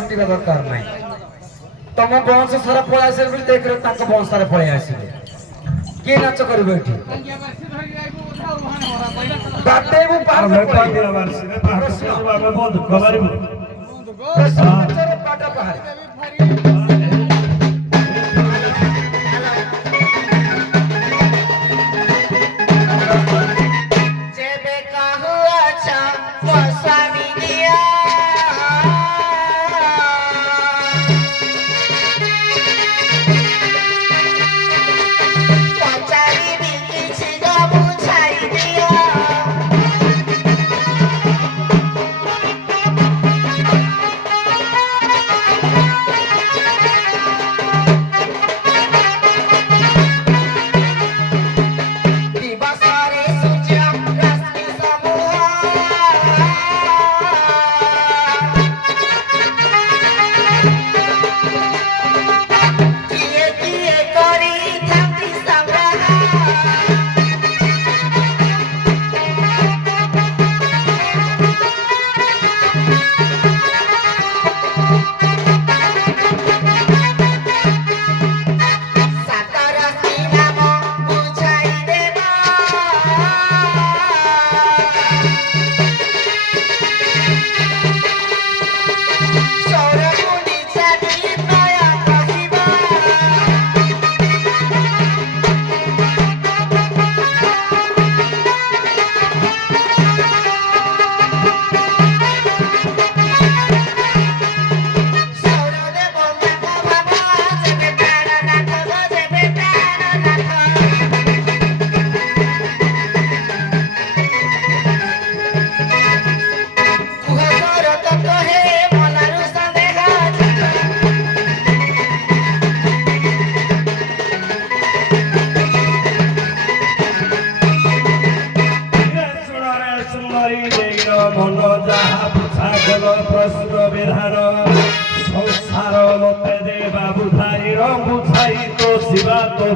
ଖଟିବା ଦରକାର ନାହିଁ। ତମ ବଂଶ ସାରା ପଳେଇ ଆସିବେ ବୋଲି ଦେଖିଲେ ତାଙ୍କ ବଂଶ ସାରା ପଳେଇ ଆସିବେ। କିଏ ନାଚ କରିବ ଏଠି? ବାଟେଇବୁ ପାହାଡ଼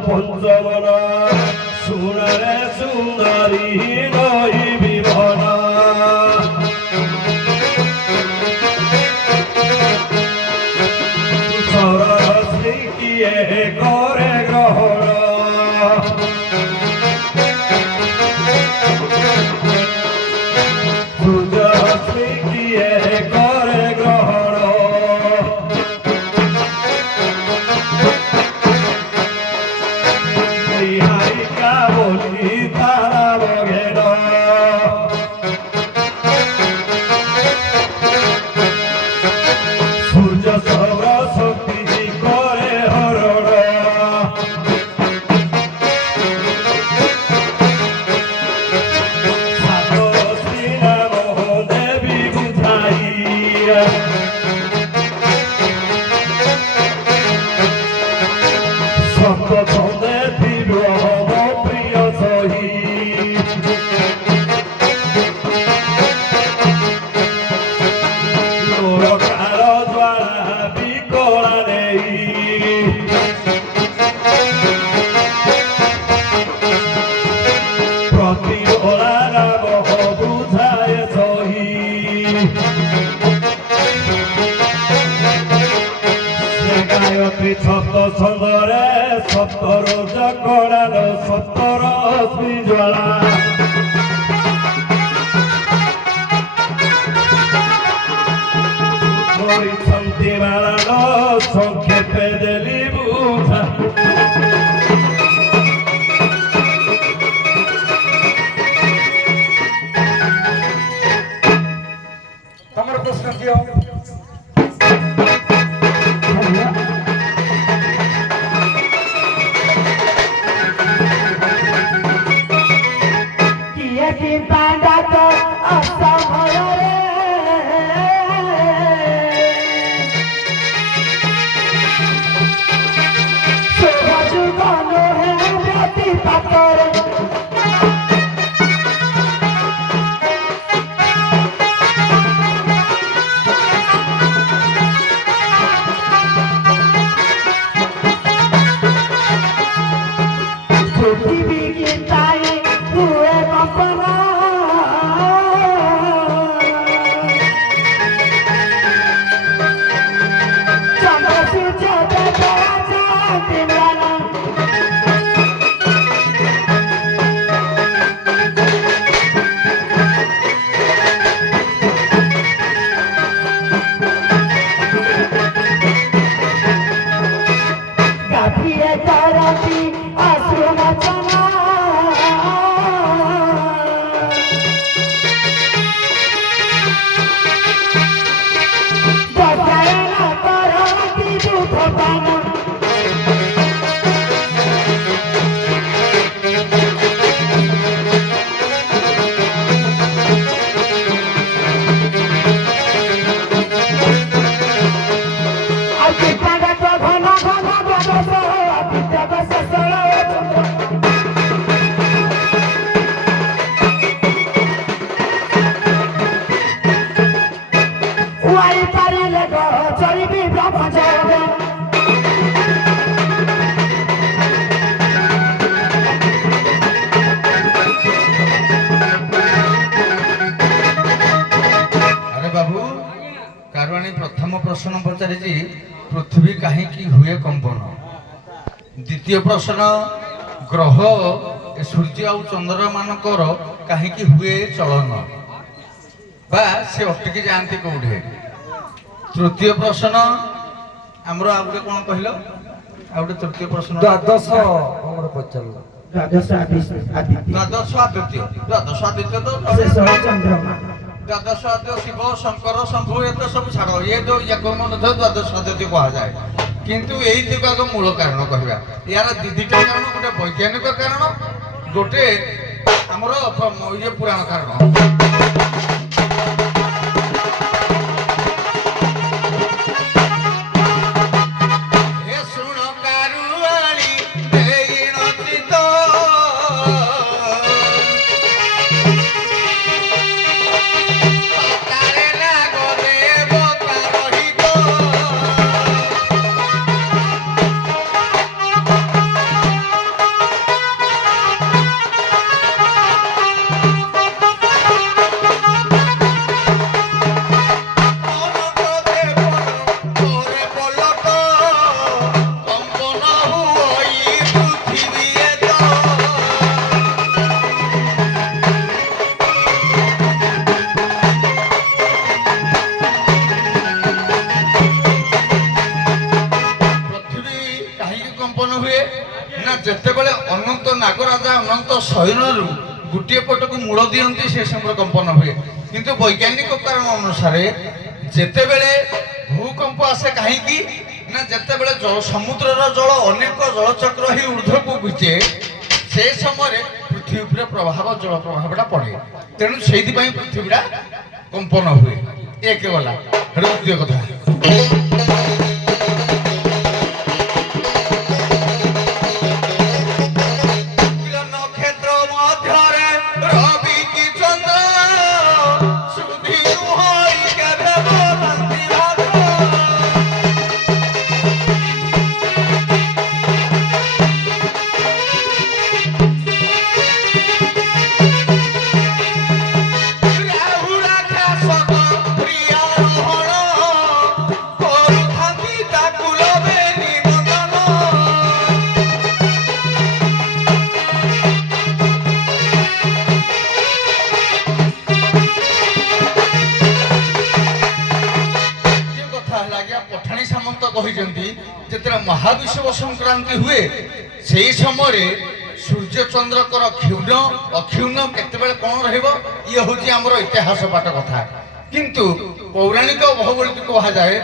পঞ্চমন শুনরে সুন্দরী নই বিভন সরশ্রী কিয়ে করে গ্রহণ সূর্যশ্রী কিয়ে করে গ্রহণ সপ্ত ছন্দরে সপ্তর করালো সপ্তর অগ্নি জ্বালা শান্তি বাড়ালো সংক্ষেপে দেলি বুঝা তোমার প্রশ্ন কি? କରନ୍ତି ଆଶ୍ରୁ ନାଚନା ଦଶାୟନ କରନ୍ତି ଦୁଃଖପାନ प्रथम प्रश्न पचारि पृथ्वी कहीं हुए कंपन द्वितीय प्रश्न ग्रह सूर्य और चंद्र मानकर कहीं हुए चलन बा से अटकी जाती कौटे तृतीय प्रश्न आमर आउटे कौन कहल आउटे तृतीय प्रश्न द्वादश हमर पचारला द्वादश आदित्य द्वादश आदित्य तो शेष चंद्रमा द्वादश आदित्य शिव शंकर शंभु ये तो सब छाड़ ये जो यज्ञ द्वादश आदित्य कह जाए किंतु यही मूल कारण कहवा यार दुईटा कारण गोटे वैज्ञानिक कारण गोटे आमर ये पुराण कारण जितेबले अनंत नागराजा अनंत शयन गोटे पट को मूल दिखती से समय कंपन हुए किंतु वैज्ञानिक कारण अनुसार जितेबले भूकंप आसे कहीं ना जितेबले जल समुद्र जल अनेक जलचक्र ही ऊर्ध्व को गुचे से समय पृथ्वी प्रभाव जल प्रभाव पड़े तेणु से पृथ्वी कंपन हुए एक गला द्वितीय कथा महाविश्व संक्रांति हुए से समय सूर्य चंद्र क्षुण अक्षुण केतबेले कौन रहिबो ये होची हमरो इतिहास पाठ कथा किंतु पौराणिक भौगोलिक कहा जाए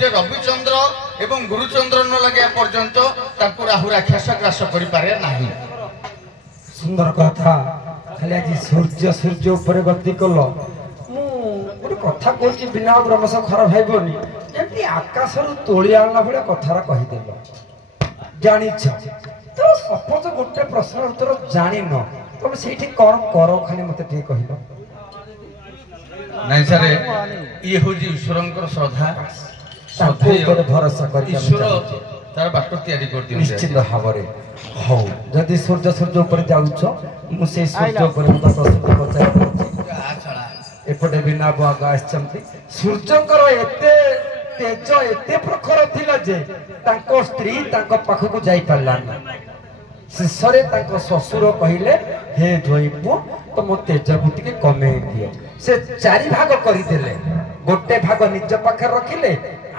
जे रविचंद्र एवं गुरुचंद्र न लगे पर्यंत ताकू राहु राक्षस ग्रास करि पारे नाही सुंदर कथा खाली आज सूर्य सूर्य ऊपर गति कल गोटे कथा कहूँ बिना ब्रह्मस खराब भाईबनी जमी आकाश तोली आना भाई कथार कहीदेल जाच तो सपोज गोटे प्रश्न उत्तर जान तुम से कौन कर खाली मत कहल नहीं सर ये हूँ ईश्वर श्रद्धा भरोसा कर ईश्वर तार बाट तैयारी कर दियो निश्चित भाव हौ जदि सूर्य सूर्य ऊपर जाऊछ मुझे सूर्य ऊपर प्रश्न पचार एपटे बिना बाग आसचंती सूर्यकर एते तेज एते प्रखर थिला जे तांको स्त्री तांको पाखकु जाई पारलानी शेषरे तांको ससुर कहिले हे धोईपु तो मो तेज को टिके कमे दियो से चारि भाग करि देले गोटे भाग निज पाखे रखिले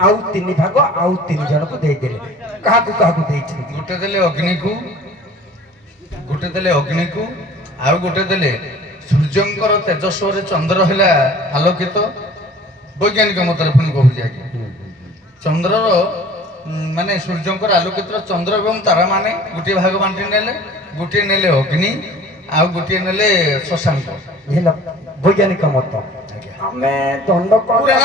ଆଉ 3 ଭାଗ ଆଉ 3 ଜଣକୁ ଦେଇଦେଲେ। କାହାକୁ କାହାକୁ ଦେଇଛନ୍ତି? ଗୋଟେ ଦେଲେ ଅଗ୍ନିକୁ, ଗୋଟେ ଦେଲେ ଅଗ୍ନିକୁ, ଆଉ ଗୋଟେ ଦେଲେ ସୂର୍ଯ୍ୟଙ୍କର ତେଜସ୍ୱରେ ଚନ୍ଦ୍ର ହେଲା ଆଲୋକିତ। ବୈଜ୍ଞାନିକ ମତରେ ପୁଣି କହୁଛି ଆଜ୍ଞା, ଚନ୍ଦ୍ରର ମାନେ ସୂର୍ଯ୍ୟଙ୍କର ଆଲୋକିତର ଚନ୍ଦ୍ର ଏବଂ ତାରା ମାନେ ଗୋଟିଏ ଭାଗ ବାଣ୍ଟି ନେଲେ, ଗୋଟିଏ ନେଲେ ଅଗ୍ନି, ଆଉ ଗୋଟିଏ ନେଲେ ଶଶାଙ୍କ। ହେଲା ବୈଜ୍ଞାନିକ ମତ। ଆମେ ଦଣ୍ଡ ପୁରାଣ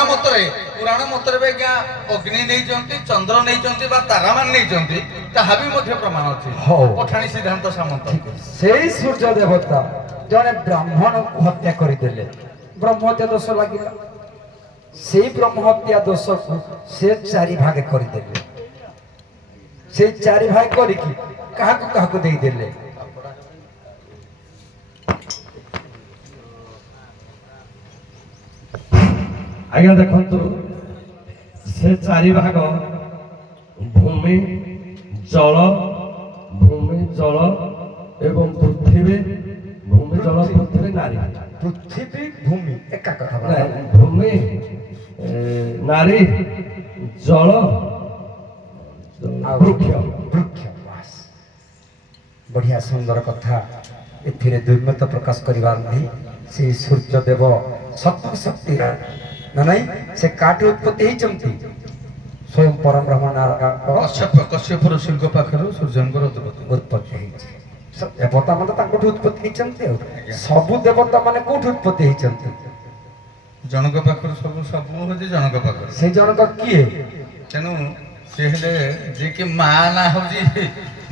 ମତରେ ବି ଆଜ୍ଞା ଅଗ୍ନି ନେଇଛନ୍ତି, ଚନ୍ଦ୍ର ନେଇଛନ୍ତି ବା ତାରା ମାନେ ନେଇଛନ୍ତି, ତାହା ବି ମଧ୍ୟ ପ୍ରମାଣ ଅଛି। ହଉ। ପଠାଣି ସିଦ୍ଧାନ୍ତ ସାମନ୍ତ। ସେଇ ସୂର୍ଯ୍ୟ ଦେବତା ଜଣେ ବ୍ରାହ୍ମଣକୁ ହତ୍ୟା କରିଦେଲେ, ବ୍ରହ୍ମହତ୍ୟା ଦୋଷ ଲାଗିଲା। ସେଇ ବ୍ରହ୍ମହତ୍ୟା ଦୋଷକୁ ସେ 4 ଭାଗ କରିଦେଲେ। ସେଇ 4 ଭାଗ କରିକି କାହାକୁ କାହାକୁ ଦେଇଦେଲେ? ଆଜ୍ଞା ଦେଖନ୍ତୁ, ସେ 4 ଭାଗ ଭୂମି, ଜଳ, ଭୂମି, ଜଳ ଏବଂ ପୃଥିବୀ। ଭୂମି, ଜଳ, ପୃଥିବୀ, ନାରୀ। ପୃଥିବୀ ଭୂମି ଏକା କଥା ବା। ନାଇଁ, ଭୂମି, ନାରୀ, ଜଳ, ଆଉ ବୃକ୍ଷ। ବୃକ୍ଷ। ବାସ୍, ବଢିଆ ସୁନ୍ଦର କଥା। ଏଥିରେ ଦୁର୍ମତ ପ୍ରକାଶ କରିବାର ନାହିଁ। ସେ ସୂର୍ଯ୍ୟ ଦେବ ସତ୍ୟ ଶକ୍ତି ନା ନାଇଁ, ସେ କାଠୁ ଉତ୍ପତ୍ତି ହେଇଛନ୍ତି। ସ୍ୱୟଂ ପରମ ବ୍ରହ୍ମ ନାରାୟଣ କଶ୍ୟପ ଋଷିଙ୍କ ପାଖରୁ ସୂର୍ଯ୍ୟଙ୍କର ଉତ୍ପତ୍ତି ହେଇଛି। ଦେବତା ମାନେ ତାଙ୍କଠୁ ଉତ୍ପତ୍ତି ହେଇଛନ୍ତି। ଆଉ ସବୁ ଦେବତା ମାନେ କୋଉଠୁ ଉତ୍ପତ୍ତି ହେଇଛନ୍ତି? ଜଣଙ୍କ ପାଖରୁ ସବୁ ହଉଛି ଜଣଙ୍କ ପାଖରୁ। ସେଇ ଜଣକ କିଏ? ତେଣୁ ସେ ହେଲେ ଯିଏକି ମା ନା ହଉଛି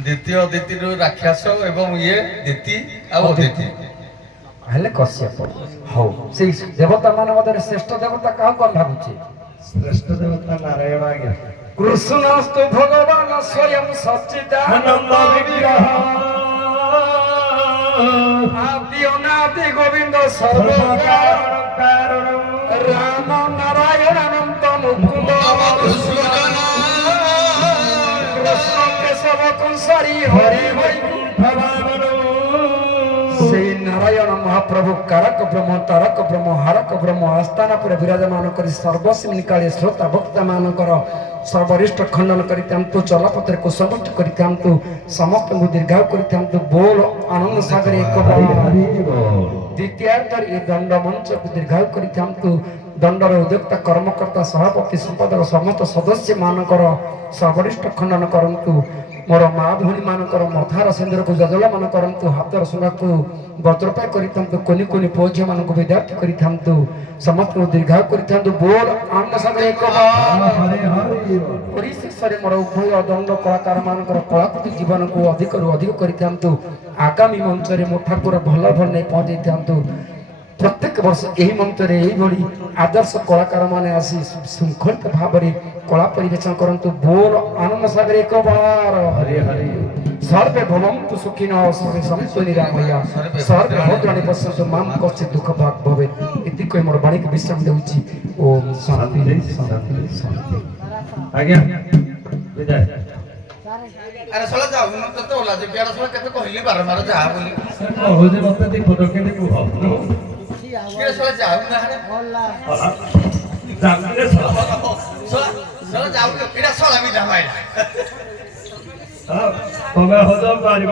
ଦ୍ୱିତୀୟ ଅଦିତିରୁ ରାକ୍ଷସ ଏବଂ ଇଏ ଦିତି ଆଉ ଅଦିତି ହେଲେ କଶ୍ୟପ। ହଉ, ସେଇ ଦେବତା ମାନ ମଧ୍ୟରେ ଶ୍ରେଷ୍ଠ ଦେବତା କାହାକୁ ଆମେ ଭାବୁଛେ? ଶ୍ରେଷ୍ଠ ଦେବତା ନାରାୟଣ ଆଜ୍ଞା। କୃଷ୍ଣସ୍ତୁ ଭଗବାନ ସ୍ୱୟଂ ଆନନ୍ଦ ସଚ୍ଚିଦାନନ୍ଦ ବିଗ୍ରହ ଆଦି ଅନାଦି ଗୋବିନ୍ଦ ସର୍ବକାରଣ ସର୍ବକାରଣ ରାମ ନାରାୟଣ ଅନନ୍ତ ମୁକୁନ୍ଦ କୃଷ୍ଣ କେଶବ କଂସାରୀ ହରି ବୈକୁଣ୍ଠ ଭାବନ ସେଇ ନାରାୟଣ ମହାପ୍ରଭୁ କାରକ ବ୍ରହ୍ମ, ତାରକ ବ୍ରହ୍ମ, ହାରକ ବ୍ରହ୍ମ ଆସ୍ଥାନ ପରେ ବିରାଜମାନ କରି ସର୍ବସିମ୍ନି କାଳେ ଶ୍ରୋତା ଭକ୍ତା ମାନଙ୍କର ସର୍ବରିଷ୍ଟ ଖଣ୍ଡନ କରିଥାନ୍ତୁ, ଚଲାପଥରେ କୁସମୃଷ୍ଟ କରିଥାନ୍ତୁ, ସମସ୍ତଙ୍କୁ ଦୀର୍ଘାୟୁ କରିଥାନ୍ତୁ। ବୋଲ ଆନନ୍ଦ ସାଗର ଏକ ଦ୍ୱିତୀୟାର୍ଥରେ ଏ ଦଣ୍ଡ ମଞ୍ଚକୁ ଦୀର୍ଘାୟୁ କରିଥାନ୍ତୁ। ଦଣ୍ଡର ଉଦ୍ୟୋକ୍ତା କର୍ମକର୍ତ୍ତା ସଭାପତି ସମ୍ପାଦକ ସମସ୍ତ ସଦସ୍ୟ ମାନଙ୍କର ସର୍ବରିଷ୍ଟ ଖଣ୍ଡନ କରନ୍ତୁ। ମୋର ମା ଭଉଣୀ ମାନଙ୍କର ମଥାର ସିନ୍ଦୁରକୁ ଯଜଳମାନ କରନ୍ତୁ। ହାତର ସୁନାକୁ ବଜ୍ରପାତ କରିଥାନ୍ତୁ। କୁନି କୁନି ପୁଅ ଝିଅ ମାନଙ୍କୁ ବିଦ୍ୟାର୍ଥୀ କରିଥାନ୍ତୁ। ସମସ୍ତଙ୍କୁ ଦୀର୍ଘାୟୁ କରିଥାନ୍ତୁ। ବୋଲ ଆନନ୍ଦ ସାଗର ଏକ ପରିଶେଷରେ ମୋର ଉଭୟ ଦଣ୍ଡ କଳାକାର ମାନଙ୍କର କଳାକୃତି ଜୀବନକୁ ଅଧିକରୁ ଅଧିକ କରିଥାନ୍ତୁ। ଆଗାମୀ ମଞ୍ଚରେ ମୋ ଠାକୁର ଭଲ ଭଲ ନେଇ ପହଞ୍ଚେଇଥାନ୍ତୁ। ପ୍ରତ୍ୟେକ ବର୍ଷ ଏହି ମଞ୍ଚରେ ଏଇଭଳି ଆଦର୍ଶ କଳାକାର ମାନେ ଆସି ଶୃଙ୍ଖଳିତ ଭାବରେ କଳା ପରିବେଷଣ କରନ୍ତୁ। ବୋଲ ଆନନ୍ଦ ସାଗର ଏକ ବାର ସର୍ବେ ଭବନ୍ତୁ ସୁଖିନଃ ସର୍ବେ ସନ୍ତୁ ନିରାମୟା ସର୍ବେ ଭଦ୍ରାଣୀ ପଶ୍ୟନ୍ତୁ ମାଂ କଶ୍ଚିତ୍ ଦୁଃଖ ଭାଗ ଭବେତ୍। ଏତିକି କହି ମୋର ବାଣୀକୁ ବିଶ୍ରାମ ଦେଉଛି। ଓମ୍ ଶାନ୍ତି ଶାନ୍ତି ଶାନ୍ତି। ଆଜ୍ଞା ବିଦାୟ। ଆରେ ଶଳା ଯାଉନ ତତେ ଓଲା ଯେ ପିଆଡା ଶଳା କେତେ କହିଲି ବାରମ୍ବାର ଯାହା ବୋଲି। କହୁଛି ମତେ ଦୀପ କେମିତି କୁହ। କିରେ ଶଳା ଯାଉନ ହାଡେ ଜାଣିଲେ ଶଳା। ଶଳା ଯାଉନ ଏଇଟା ଶଳା ବିଧା ଭାଇଟା। ତମେ ହଜ ପାରିବା।